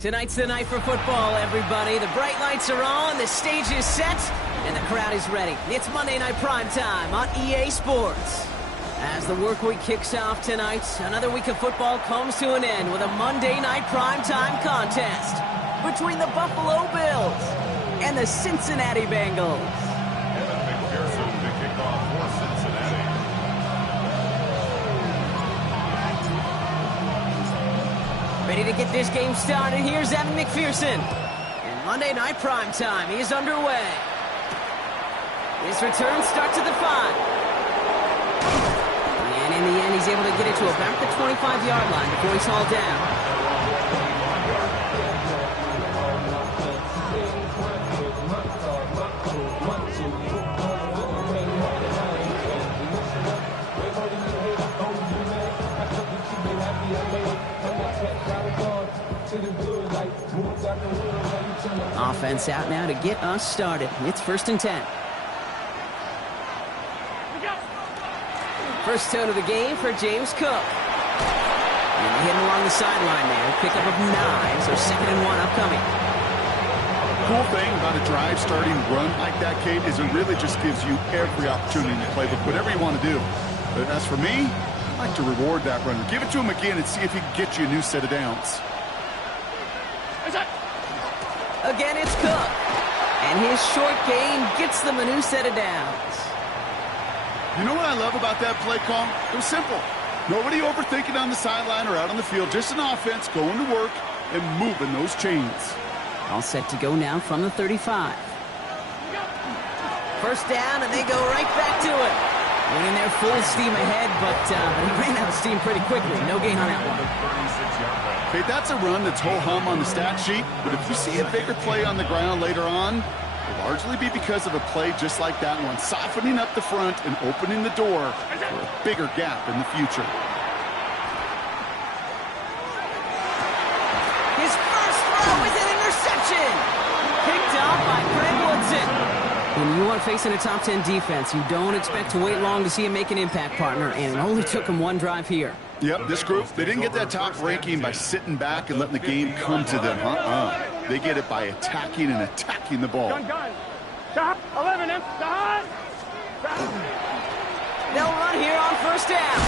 Tonight's the night for football, everybody. The bright lights are on, the stage is set, and the crowd is ready. It's Monday Night Primetime on EA Sports. As the work week kicks off tonight, another week of football comes to an end with a Monday Night Primetime contest between the Buffalo Bills and the Cincinnati Bengals. Ready to get this game started, here's Evan McPherson. And Monday Night Primetime is underway. His return starts at the 5. And in the end, he's able to get it to about the 25-yard line before he's hauled down. Offense out now to get us started. It's 1st and 10. First tone of the game for James Cook. And they hit him along the sideline there. Pickup of 9, so 2nd and 1 upcoming. Cool thing about a drive starting run like that, Kate, is it really just gives you every opportunity to play with whatever you want to do. But as for me, I like to reward that runner. Give it to him again and see if he can get you a new set of downs. Again, it's Cook. And his short gain gets them a new set of downs. You know what I love about that play call? It was simple. Nobody overthinking on the sideline or out on the field. Just an offense going to work and moving those chains. All set to go now from the 35. First down, and they go right back to it. Went in there full steam ahead, but he ran out of steam pretty quickly. No gain on that one. Okay, that's a run that's ho-hum on the stat sheet, but if you see a bigger play on the ground later on, it'll largely be because of a play just like that one, softening up the front and opening the door for a bigger gap in the future. His first throw is an interception! Picked off by Craig Woodson. When you are facing a top 10 defense, you don't expect to wait long to see him make an impact, partner, and it only took him one drive here. Yep, this group, they didn't get that top ranking by sitting back and letting the game come to them. They get it by attacking and attacking the ball. They'll run here on first down.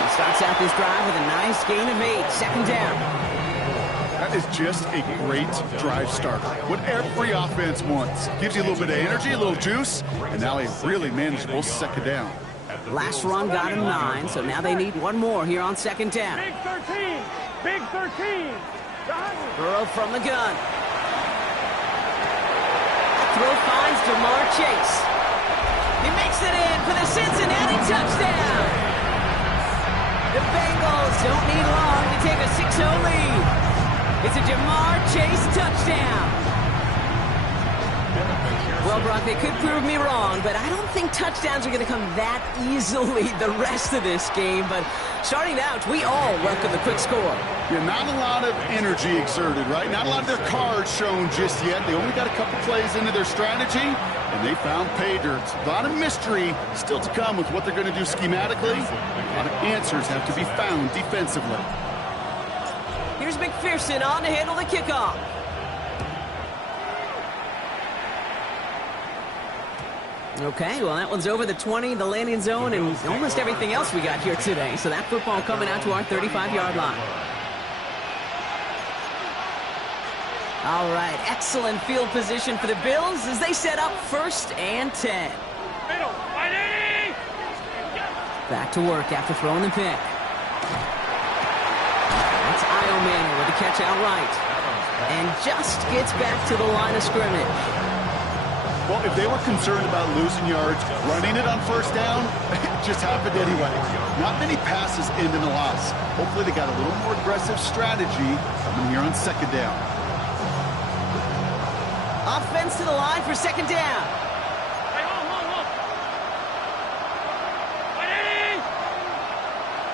He starts out this drive with a nice gain of 8. 2nd down. That is just a great drive starter. What every offense wants. Gives you a little bit of energy, a little juice, and now a really manageable 2nd down. Last run got him 9, so now they need one more here on 2nd down. Big 13! Big 13! Burrow from the gun. Throw finds Jamar Chase. He makes it in for the Cincinnati touchdown. The Bengals don't need long to take a 6-0 lead. It's a Jamar Chase touchdown. Well, Brock, they could prove me wrong, but I don't think touchdowns are going to come that easily the rest of this game. But starting out, we all welcome the quick score. Yeah, not a lot of energy exerted, right? Not a lot of their cards shown just yet. They only got a couple plays into their strategy, and they found pay dirt. A lot of mystery still to come with what they're going to do schematically. A lot of answers have to be found defensively. Here's McPherson on to handle the kickoff. Okay, well, that one's over the 20, the landing zone, and almost everything else we got here today. So that football coming out to our 35-yard line. All right, excellent field position for the Bills as they set up 1st and 10. Back to work after throwing the pick. That's Io Manor with the catch outright. And just gets back to the line of scrimmage. Well, if they were concerned about losing yards, running it on 1st down, it just happened anyway. Not many passes end in a loss. Hopefully they got a little more aggressive strategy coming here on 2nd down. Offense to the line for 2nd down. Hey, hold.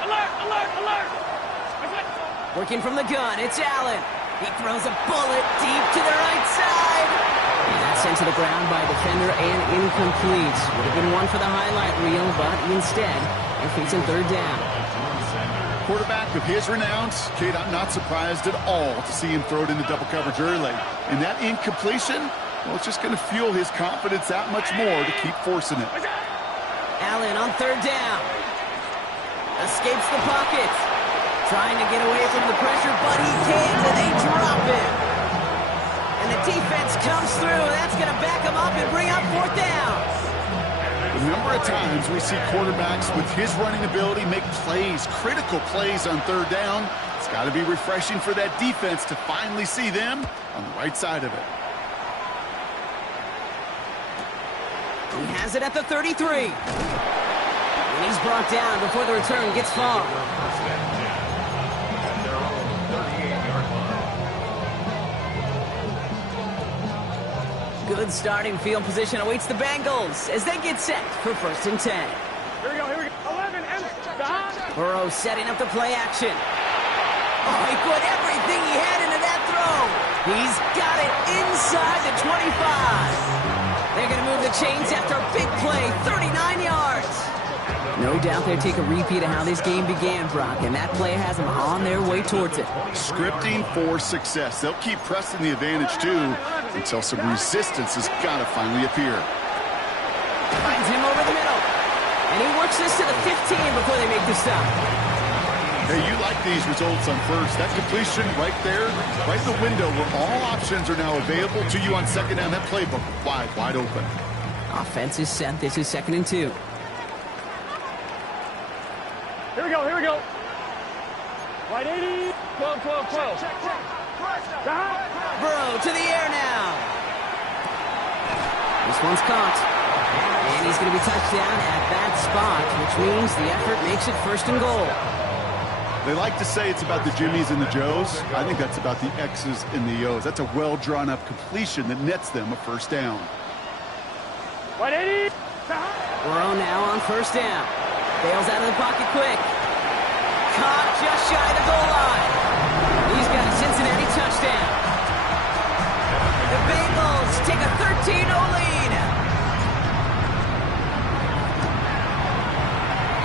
Alert! Working from the gun, it's Allen. He throws a bullet deep to the right side. And that's sent to the ground by a defender and incomplete. Would have been one for the highlight reel, but instead, they're facing 3rd down. quarterback of his renowns, Kate, I'm not surprised at all to see him throw it into double coverage early. And that incompletion, well, it's just going to fuel his confidence that much more to keep forcing it. Allen on third down. Escapes the pocket. Trying to get away from the pressure, but he can't, and they drop him. And the defense comes through. That's going to back him up and bring up fourth down. A number of times we see quarterbacks with his running ability make plays, critical plays on third down. It's got to be refreshing for that defense to finally see them on the right side of it. He has it at the 33. And he's brought down before the return gets far. Good starting field position awaits the Bengals as they get set for 1st and 10. Here we go, here we go. 11 and behind. Burrow setting up the play action. Oh, he put everything he had into that throw. He's got it inside the 25. They're going to move the chains after a big play, 39 yards. No doubt they take a repeat of how this game began, Brock, and that play has them on their way towards it. Scripting for success. They'll keep pressing the advantage, too, until some resistance has got to finally appear. Finds him over the middle. And he works this to the 15 before they make the stop. Hey, you like these results on first. That completion right there, right in the window where all options are now available to you on second down. That playbook wide open. Offense is set. This is 2nd and 2. Here we go, here we go. Right 80. 12, 12, 12. Check. Burrow to the air now. This one's caught. And he's going to be touched down at that spot, which means the effort makes it 1st and goal. They like to say it's about the Jimmies and the Joes. I think that's about the X's and the O's. That's a well-drawn-up completion that nets them a 1st down. Right 80. Burrow now on 1st down. Bails out of the pocket quick. Caught just shy of the goal line. He's got a Cincinnati touchdown. The Bengals take a 13-0 lead.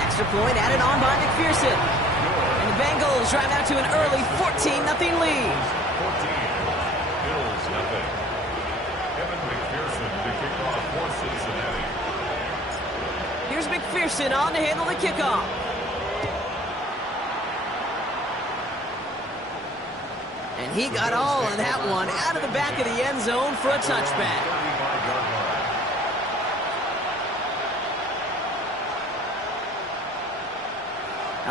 Extra point added on by McPherson. And the Bengals drive out to an early 14-0 lead. 14. Bills nothing. Kevin McPherson to kick off for Cincinnati. Here's McPherson on to handle the kickoff. And he got all of that one out of the back of the end zone for a touchback.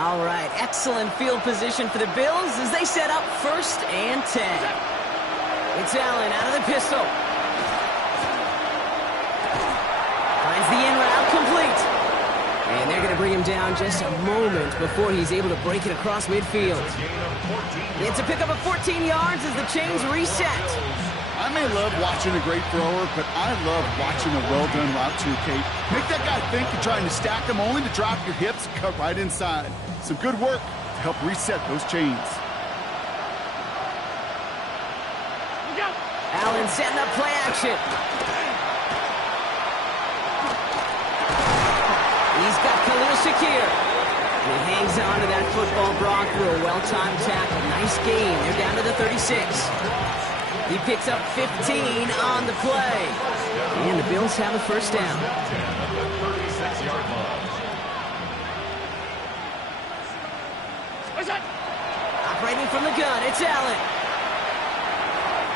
All right, excellent field position for the Bills as they set up 1st and 10. It's Allen out of the pistol. Finds the in route complete. And they're going to bring him down just a moment before he's able to break it across midfield. It's a pickup of 14 yards as the chains reset. I may love watching a great thrower, but I love watching a well-done route too, Kate. Make that guy think you're trying to stack him only to drop your hips and cut right inside. Some good work to help reset those chains. Allen setting up play action. He's got Khalil Shakir. And he hangs on to that football, Brock, through a well-timed tackle. Nice game. They're down to the 36. He picks up 15 on the play. And the Bills have a 1st down. 36-yard line. Operating from the gun, it's Allen.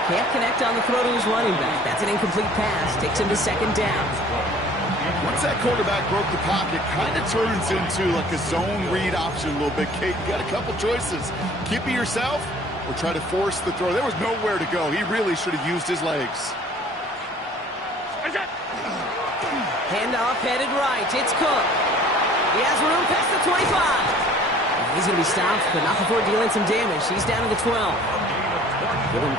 Can't connect on the throw to his running back. That's an incomplete pass. Takes him to 2nd down. Once that quarterback broke the pocket, kind of turns into like a zone read option a little bit. Kate, you got a couple choices. Keep it yourself or try to force the throw. There was nowhere to go. He really should have used his legs. Handoff headed right. It's Cook. He has room past the 25. He's going to be stopped, but not before dealing some damage. He's down to the 12. Give him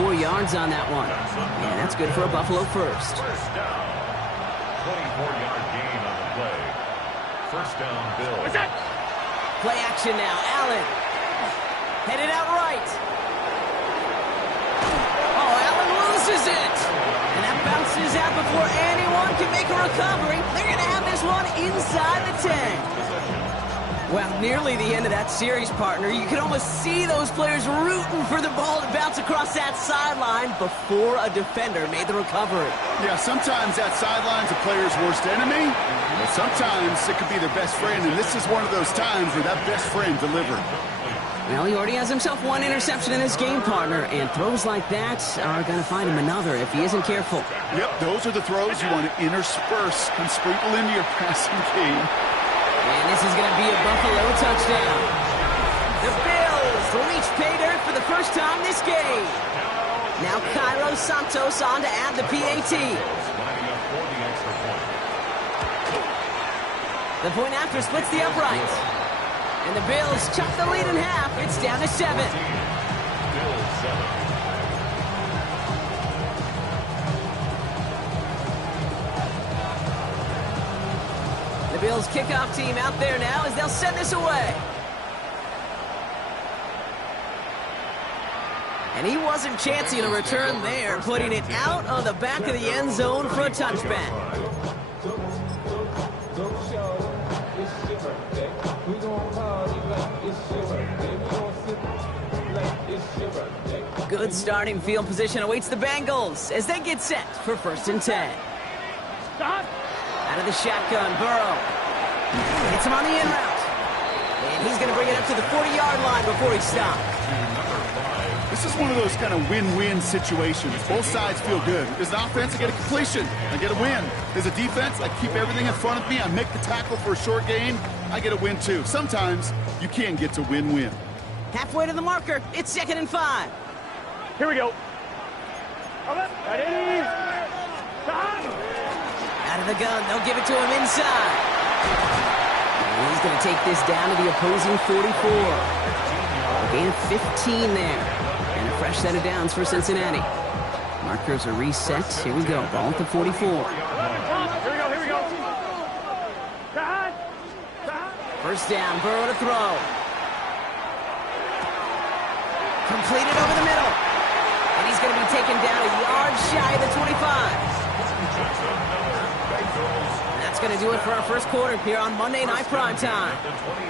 24 yards on that one. And that's good for a Buffalo 1st. 24-yard gain on the play. 1st down, Bills. Play action now. Allen. Headed out right. Oh, Allen loses it. And that bounces out before anyone can make a recovery. They're going to have this one inside the 10. Well, nearly the end of that series, partner. You can almost see those players rooting for the ball to bounce across that sideline before a defender made the recovery. Yeah, sometimes that sideline's a player's worst enemy, but sometimes it could be their best friend, and this is one of those times where that best friend delivered. Well, he already has himself one interception in this game, partner, and throws like that are going to find him another if he isn't careful. Yep, those are the throws you want to intersperse and sprinkle into your passing game. And this is going to be a Buffalo touchdown. The Bills reach pay dirt for the first time this game. Now Cairo Santos on to add the PAT. The point after splits the uprights. And the Bills chop the lead in half. It's down to 7. Bills 7. The Bills kickoff team out there now as they'll send this away. And he wasn't chancing a return there, putting it out on the back of the end zone for a touchback. Good starting field position awaits the Bengals as they get set for 1st and 10. Stop. Out of the shotgun, Burrow. Hits him on the in route. And he's going to bring it up to the 40-yard line before he stops. This is one of those kind of win-win situations. Both sides feel good. As an offense, I get a completion. I get a win. As a defense, I keep everything in front of me. I make the tackle for a short gain. I get a win, too. Sometimes you can get to win-win. Halfway to the marker. It's 2nd and 5. Here we go. Ready? Stop. Out of the gun. They'll give it to him inside. And he's going to take this down to the opposing 44. A gain of 15 there. And a fresh set of downs for Cincinnati. Markers are reset. Here we go. Ball at the 44. Here we go. Stop. First down. Burrow to throw. Completed over the middle. And he's going to be taken down a yard shy of the 25. That's going to do it for our first quarter here on Monday Night Primetime.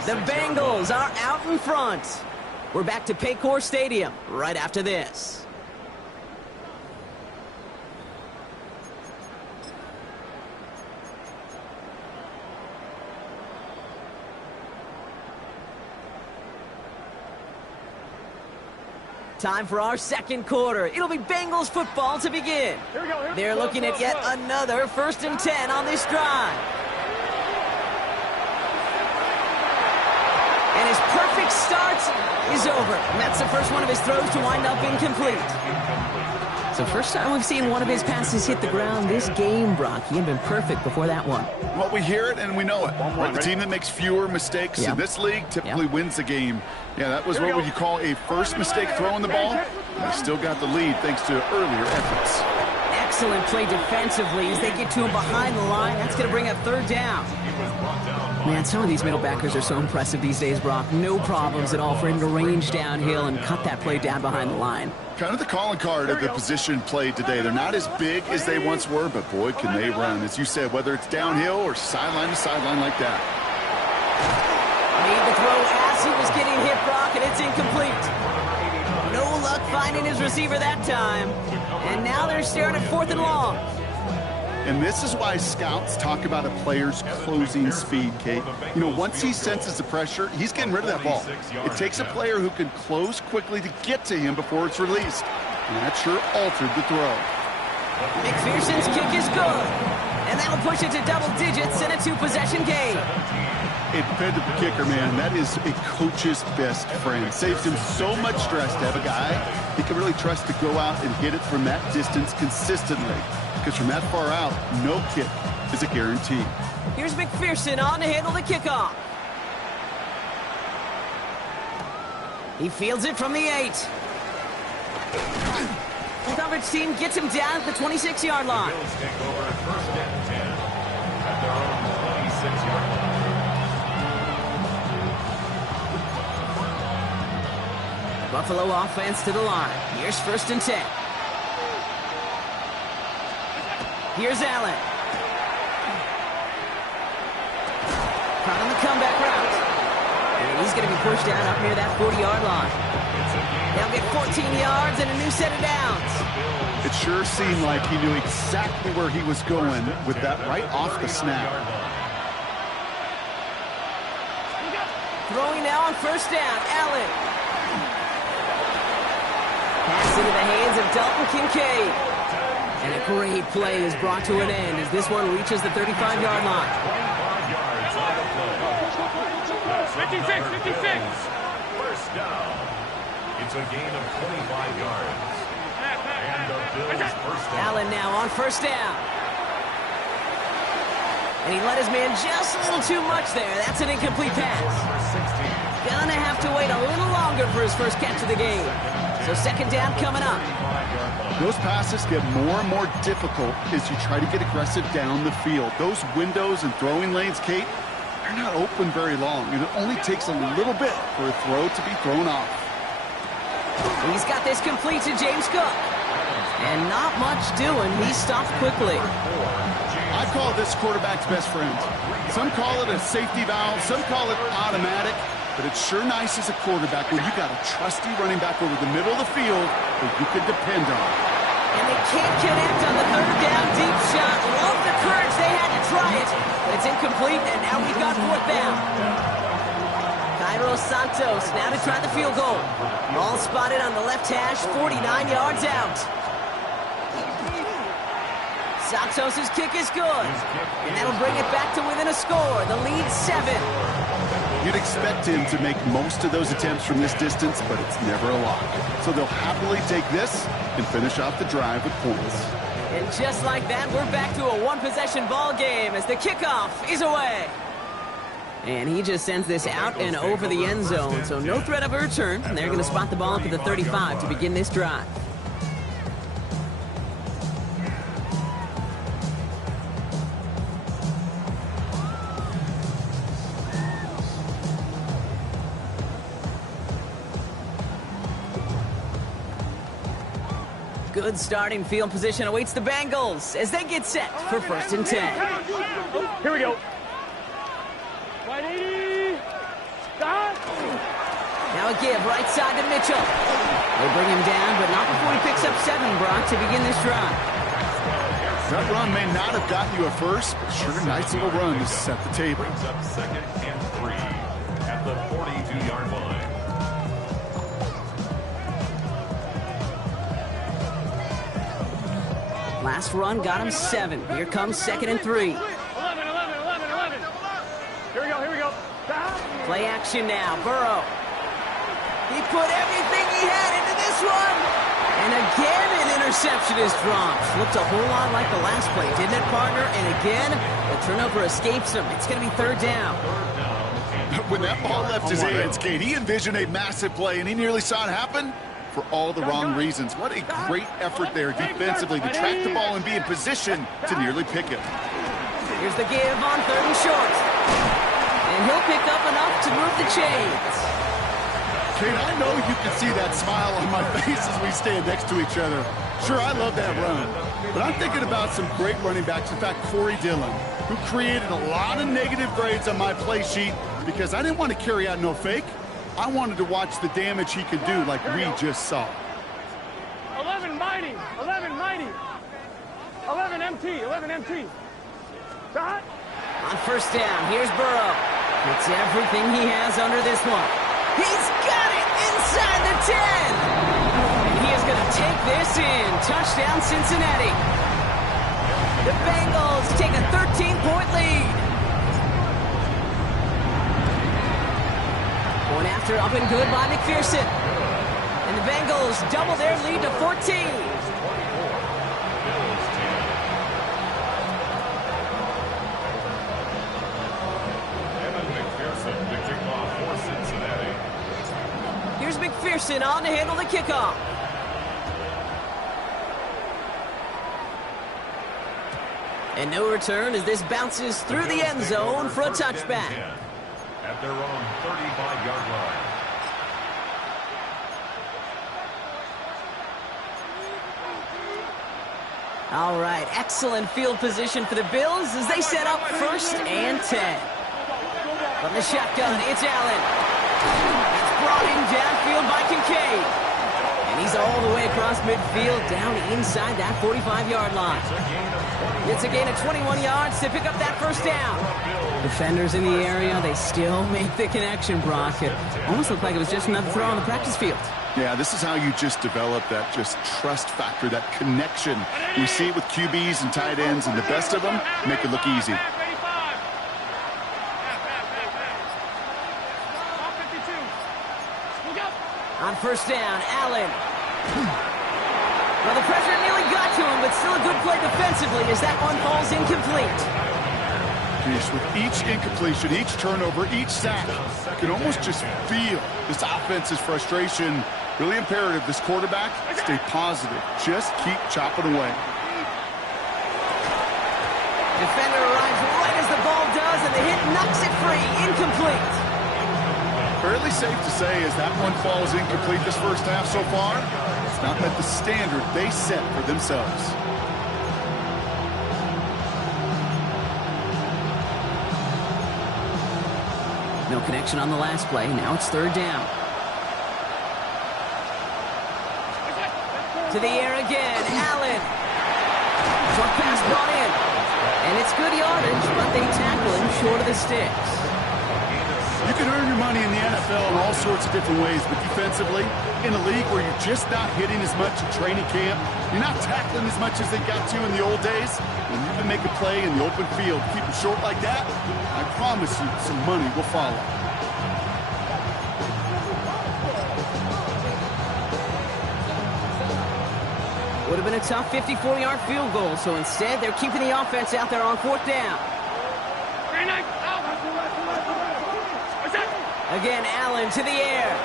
The Bengals are out in front. We're back to Paycor Stadium right after this. Time for our second quarter. It'll be Bengals football to begin. Here we go. They're looking at yet another 1st and 10 on this drive. And his perfect start is over. And that's the first one of his throws to wind up incomplete. So first time we've seen one of his passes hit the ground this game, Brock. He had been perfect before that one. Well, we hear it and we know it. Right? The team that makes fewer mistakes in this league typically wins the game. Yeah, that was what you call a first mistake throwing the ball. And they still got the lead thanks to earlier efforts. Excellent play defensively as they get to him behind the line. That's going to bring up 3rd down. Man, some of these middle backers are so impressive these days, Brock. No problems at all for him to range downhill and cut that play down behind the line. Kind of the calling card of the position played today. They're not as big as they once were, but boy, can they run. As you said, whether it's downhill or sideline to sideline like that. Made the throw as he was getting hit, Brock, and it's incomplete. No luck finding his receiver that time. And now they're staring at 4th and long. And this is why scouts talk about a player's closing speed, Kate. You know, once he senses the pressure, he's getting rid of that ball. It takes a player who can close quickly to get to him before it's released. And that sure altered the throw. McPherson's kick is good. And that'll push it to double digits in a 2-possession game. A dependable kicker, man. That is a coach's best friend. Saves him so much stress to have a guy he can really trust to go out and hit it from that distance consistently. Because from that far out, no kick is a guarantee. Here's McPherson on to handle the kickoff. He fields it from the 8. The coverage team gets him down at the 26-yard line. Bills take over 1st and 10 at their own 26-yard line. Buffalo offense to the line. Here's 1st and 10. Here's Allen. Caught on the comeback route. He's going to be pushed down up near that 40-yard line. They'll get 14 yards and a new set of downs. It sure seemed like he knew exactly where he was going with that right off the snap. Throwing now on first down, Allen. Pass into the hands of Dalton Kincaid. And a great play is brought to an end as this one reaches the 35-yard line. 56, 56. First down. It's a gain of 25 yards. And the Bills first down. Allen now on first down. And he let his man just a little too much there. That's an incomplete pass. Gonna have to wait a little longer for his first catch of the game. So second down coming up. Those passes get more and more difficult as you try to get aggressive down the field. Those windows and throwing lanes, Kate, they're not open very long, and it only takes a little bit for a throw to be thrown off. He's got this complete to James Cook. And not much doing. He stopped quickly. I call this quarterback's best friend. Some call it a safety valve, some call it automatic, but it's sure nice as a quarterback when you got a trusty running back over the middle of the field that you can depend on. And they can't connect on the third down deep shot. Love the courage they had to try it. But it's incomplete, and now we've got fourth down. Cairo Santos now to try the field goal. Ball spotted on the left hash, 49 yards out. Santos' kick is good. And that'll bring it back to within a score. The lead 7. You'd expect him to make most of those attempts from this distance, but it's never a lot. So they'll happily take this and finish off the drive with points. And just like that, we're back to a one-possession ball game as the kickoff is away. And he just sends this out and over the end zone, so no threat of a return. They're going to spot the ball up at the 35 to begin this drive. Good starting field position awaits the Bengals as they get set for first and 10. Here we go. 180. Stop. Now a give right side to Mitchell. They'll bring him down, but not before he picks up 7, Brock, to begin this drive. That run may not have gotten you a first, but sure nice little run to set the table. Brings up second and 3 at the 42-yard line. Last run got him 7. Here comes second and 3. 11. Here we go. Stop. Play action now. Burrow. He put everything he had into this one. And again, an interception is dropped. Looked a whole lot like the last play, didn't it, partner? And again, the turnover escapes him. It's going to be third down. When that ball left his hands, Kate, he envisioned a massive play, and he nearly saw it happen for all the wrong reasons. What a great effort there defensively to track the ball and be in position to nearly pick it. Here's the give on third and short. And he'll pick up enough to move the chains. Kate, I know you can see that smile on my face as we stand next to each other. Sure, I love that run. But I'm thinking about some great running backs. In fact, Corey Dillon, who created a lot of negative grades on my play sheet because I didn't want to carry out no fake. I wanted to watch the damage he could do like we just saw. 11 mighty. 11 MT. Shot. On first down, here's Burrow. Gets everything he has under this one. He's got it inside the 10. And he is going to take this in. Touchdown, Cincinnati. The Bengals take a 13-point lead. Going after up and good by McPherson. And the Bengals double their lead to 14. Here's McPherson on to handle the kickoff. And no return as this bounces through the end zone for a touchback. At their own 35-yard line. All right, excellent field position for the Bills as they set up first and 10. From the shotgun, it's Allen. It's brought in downfield by Kincaid. And he's all the way across midfield, down inside that 45-yard line. It's a gain of 21 yards to pick up that first down. Defenders in the area, they still make the connection, Brock. It almost looked like it was just another throw on the practice field. Yeah, this is how you just develop that just trust factor, that connection. We see it with QBs and tight ends, and the best of them make it look easy. On first down, Allen. Well, the pressure nearly got to him, but still a good play defensively as that one falls incomplete. Jeez, with each incompletion, each turnover, each sack, you can almost just feel this offense's frustration. Really imperative, this quarterback, stay positive. Just keep chopping away. Defender arrives right as the ball does, and the hit knocks it free. Incomplete. Fairly safe to say as that one falls incomplete this first half so far, it's not met the standard they set for themselves. No connection on the last play. Now it's third down. To the air again. Allen. Short pass brought in. And it's good yardage, but they tackle him short of the sticks. You can earn your money in the NFL in all sorts of different ways, but defensively, in a league where you're just not hitting as much at training camp, you're not tackling as much as they got to in the old days, when you can make a play in the open field, keep it short like that, I promise you some money will follow. Would have been a tough 54-yard field goal, so instead they're keeping the offense out there on fourth down. Again, Allen to the air.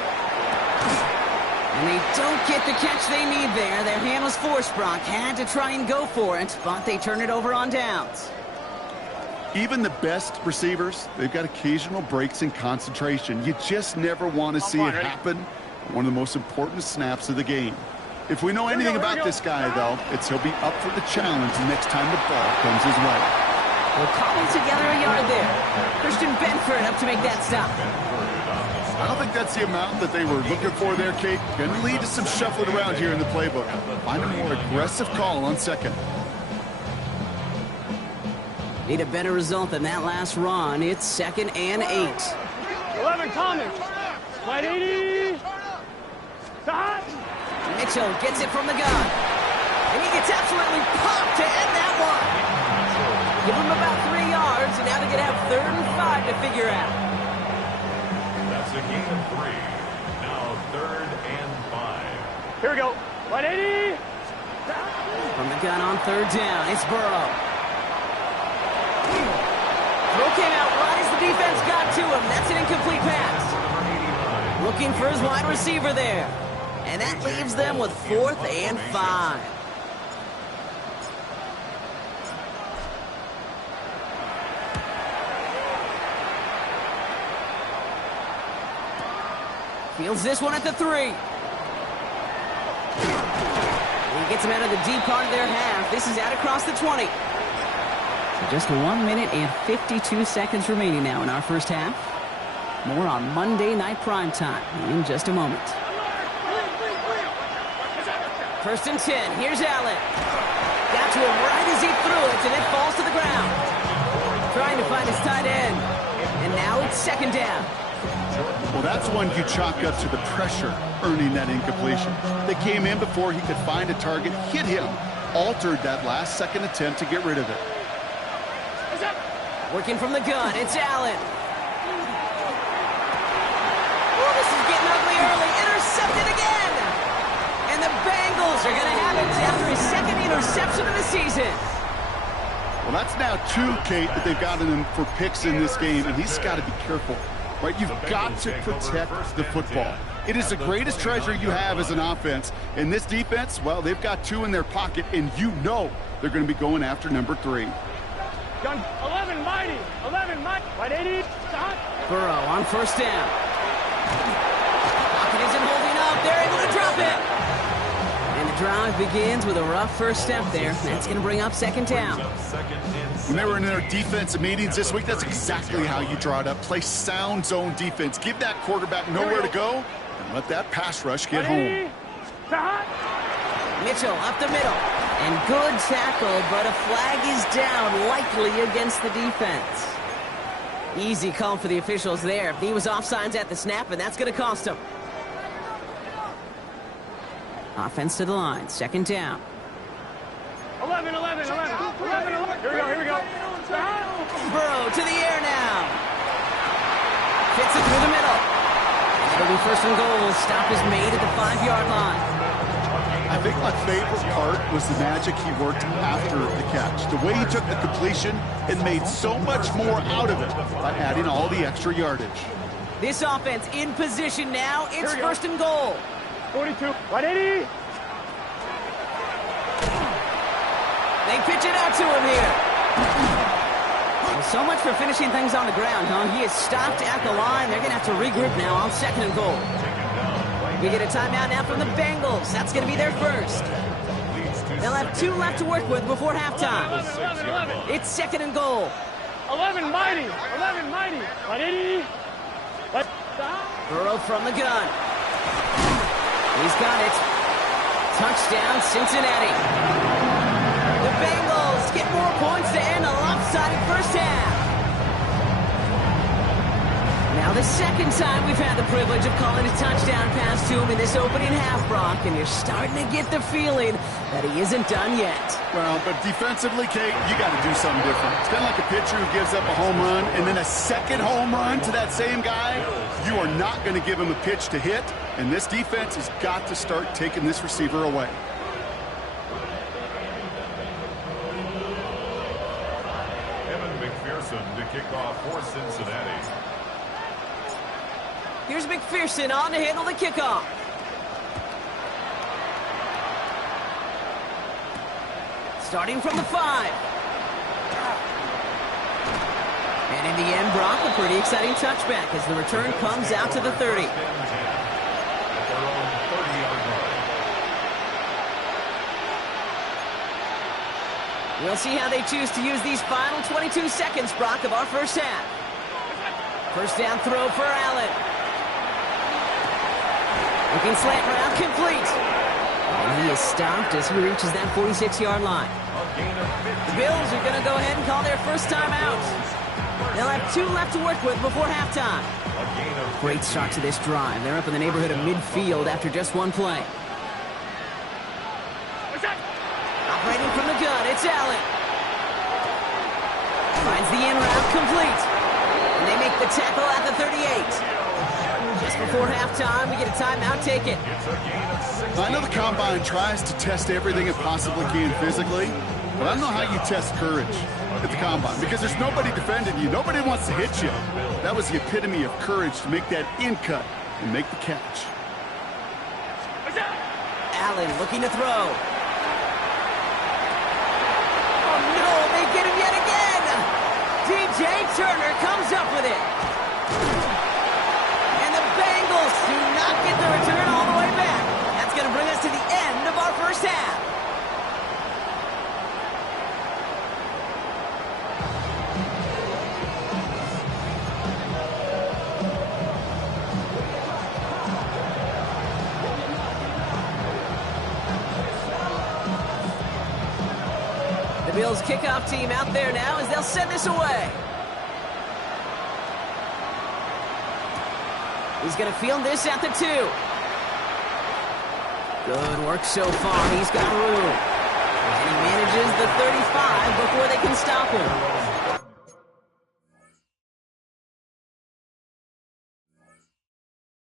And they don't get the catch they need there. Their hand was forced, Brock. Had to try and go for it, but they turn it over on downs. Even the best receivers, they've got occasional breaks in concentration. You just never want to see it happen. One of the most important snaps of the game. If we know anything about this guy, though, it's he'll be up for the challenge next time the ball comes his way. We'll cobble together a yard there. Christian Benford up to make that stop. I don't think that's the amount that they were looking for there, Kate. Going to lead to some shuffling around here in the playbook. Find a more aggressive call on second. Need a better result than that last run. It's 2nd and 8. 11 Thomas. Right 80. Mitchell gets it from the gun. And he gets absolutely popped to end that one. Give him about 3 yards, and now they're going to have 3rd and 5 to figure out. That's a gain of 3. Now 3rd and 5. Here we go. Right 80. From the gun on 3rd down, it's Burrow. Throw came out right as the defense got to him. That's an incomplete pass. Looking for his wide receiver there. And that leaves them with 4th and 5. Fields this one at the 3. He gets him out of the deep part of their half. This is out across the 20. So just 1 minute and 52 seconds remaining now in our first half. More on Monday Night Primetime in just a moment. 1st and 10. Here's Allen. Got to him right as he threw it, and it falls to the ground. Trying to find his tight end. And now it's 2nd down. Well, that's one you chalk up to the pressure earning that incompletion. They came in before he could find a target, hit him, altered that last second attempt to get rid of it. Working from the gun, it's Allen. Oh, this is getting ugly early. Intercepted again. And the Bengals are going to have it after his 2nd interception of the season. Well, that's now 2, Kate, that they've gotten him for picks in this game, and he's got to be careful. Right, you've got to protect the football. It is the greatest treasure you have as an offense. And this defense, well, they've got 2 in their pocket, and you know they're going to be going after number 3. Gun 11 mighty. 11 mighty. Right 80. Burrow on 1st down. Pocket isn't holding up. They're able to drop it. And the drive begins with a rough first step there. That's going to bring up second down. When they were in their defensive meetings this week, that's exactly how you draw it up. Play sound zone defense. Give that quarterback nowhere to go and let that pass rush get home. Mitchell up the middle. And good tackle, but a flag is down, likely against the defense. Easy call for the officials there. He was offsides at the snap, and that's going to cost him. Offense to the line, second down. 11. Here we go. Burrow to the air now. Fits it through the middle. It'll be first and goal. Stop is made at the 5-yard line. I think my favorite part was the magic he worked after the catch. The way he took the completion and made so much more out of it by adding all the extra yardage. This offense in position now. It's first and goal. 42. 180. They pitch it out to him here. Well, so much for finishing things on the ground, huh? He is stopped at the line. They're going to have to regroup now on second and goal. We get a timeout now from the Bengals. That's going to be their first. They'll have 2 left to work with before halftime. 11. It's second and goal. 11 mighty. 180. Burrow from the gun. He's got it. Touchdown, Cincinnati. The Bengals get more points to end a lopsided first half. Now the second time we've had the privilege of calling a touchdown pass to him in this opening half, Brock, and you're starting to get the feeling that he isn't done yet. Well, but defensively, Kate, you got to do something different. It's kind of like a pitcher who gives up a home run and then a second home run to that same guy. You are not going to give him a pitch to hit, and this defense has got to start taking this receiver away. To kick off for Cincinnati. Here's McPherson on to handle the kickoff. Starting from the 5. And in the end, Brock, a pretty exciting touchback as the return comes out to the 30. At their own 30-yard line. We'll see how they choose to use these final 22 seconds, Brock, of our first half. First down throw for Allen. Looking slant route complete. And he is stopped as he reaches that 46-yard line. The Bills are going to go ahead and call their first timeout. They'll have 2 left to work with before halftime. Great start to this drive. They're up in the neighborhood of midfield after just 1 play. Operating from the gun, it's Allen. Finds the in route complete. And they make the tackle at the 38. Just before halftime, we get a timeout taken. I know the Combine tries to test everything it possibly can physically, but I don't know how you test courage at the Combine because there's nobody defending you. Nobody wants to hit you. That was the epitome of courage to make that in cut and make the catch. Allen looking to throw. Oh, no, they get him yet again. DJ Turner comes up with it. And the Bengals do not get the return all the way back. That's going to bring us to the end of our first half. The Bills kickoff team out there now as they'll send this away. He's going to field this at the 2. Good work so far. He's got room. And he manages the 35 before they can stop him.